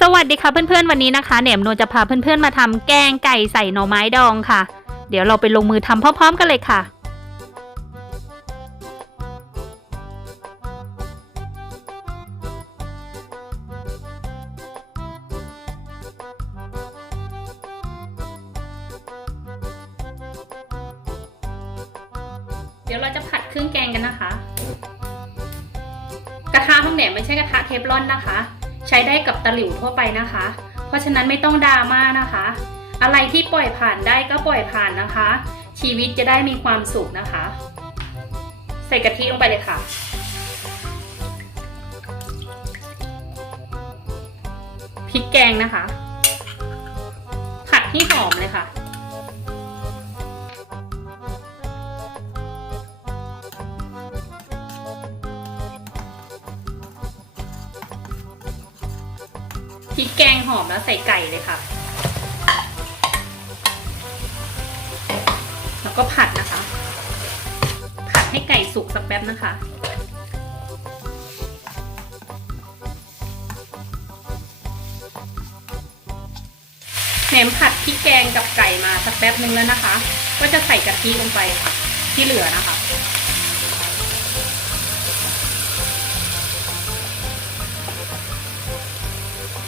สวัสดีค่ะเพื่อนๆวันนี้นะคะแหนมโนจะพาเพื่อนๆมาทำแกงไก่ใส่หน่อไม้ดองค่ะ เดี๋ยวเราไปลงมือทำพร้อมๆกันเลยค่ะ เดี๋ยวเราจะผัดเครื่องแกงกันนะคะ กระทะของแหนมไม่ใช่กระทะเทฟลอนนะคะ ใช้ได้กับตะหลิวทั่วไปนะคะ เพราะฉะนั้นไม่ต้องดราม่านะคะ อะไรที่ปล่อยผ่านได้ก็ปล่อยผ่านนะคะ ชีวิตจะได้มีความสุขนะคะ ใส่กะทิลงไปเลยค่ะพริกแกงนะคะ ผัดให้หอมเลยค่ะ พริกแกงหอมแล้วใส่ไก่เลยค่ะ แล้วก็ผัดนะคะ ผัดให้ไก่สุกสักแป๊บนะคะแหนมผัดพริกแกงกับไก่มาสักแป๊บนึงแล้วนะคะ ก็จะใส่กะทิลงไปค่ะที่เหลือนะคะ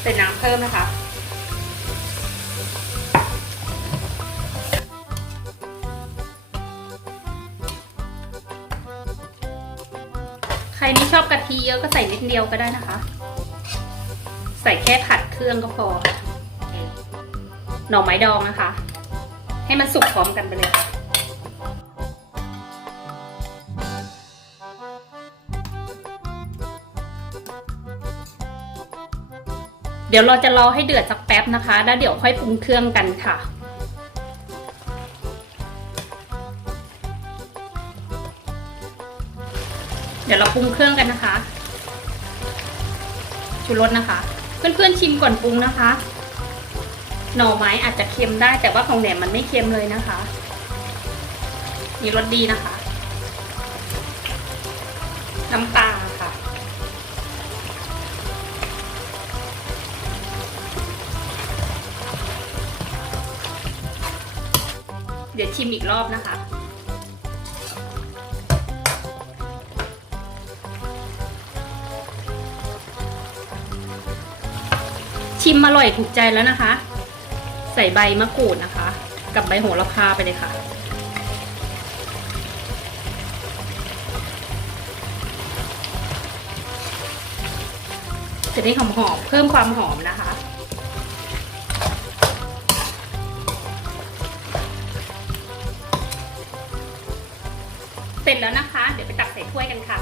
ใส่น้ำเพิ่มนะคะ ใครที่ชอบกะทิเยอะก็ใส่นิดเดียวก็ได้นะคะ ใส่แค่ผัดเครื่องก็พอ หน่อไม้ดองนะคะ ให้มันสุกพร้อมกันไปเลยค่ะ เดี๋ยวเราจะรอให้เดือดสักแป๊บนะคะ แล้วเดี๋ยวค่อยปรุงเครื่องกันค่ะ เดี๋ยวเราปรุงเครื่องกันนะคะชูรสนะคะ เพื่อนๆชิมก่อนปรุงนะคะ หน่อไม้อาจจะเค็มได้ แต่ว่าของแหนมมันไม่เค็มเลยนะคะมีรสดีนะคะ น้ำปลาค่ เดี๋ยวชิมอีกรอบนะคะ ชิมอร่อยถูกใจแล้วนะคะ ใส่ใบมะกรูดนะคะ กับใบโหระพาไปเลยค่ะจะได้หอมๆเพิ่มความหอมนะคะ ร็จแล้วนะคะ เดี๋ยวไปตักใส่ถ้วยกันค่ะ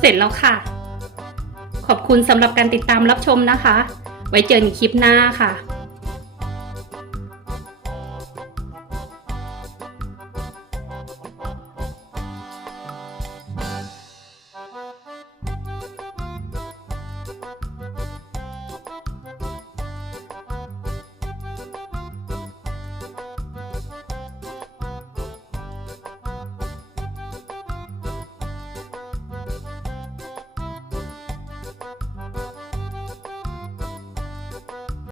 เสร็จแล้วค่ะ ขอบคุณสำหรับการติดตามรับชมนะคะ ไว้เจอกันคลิปหน้าค่ะ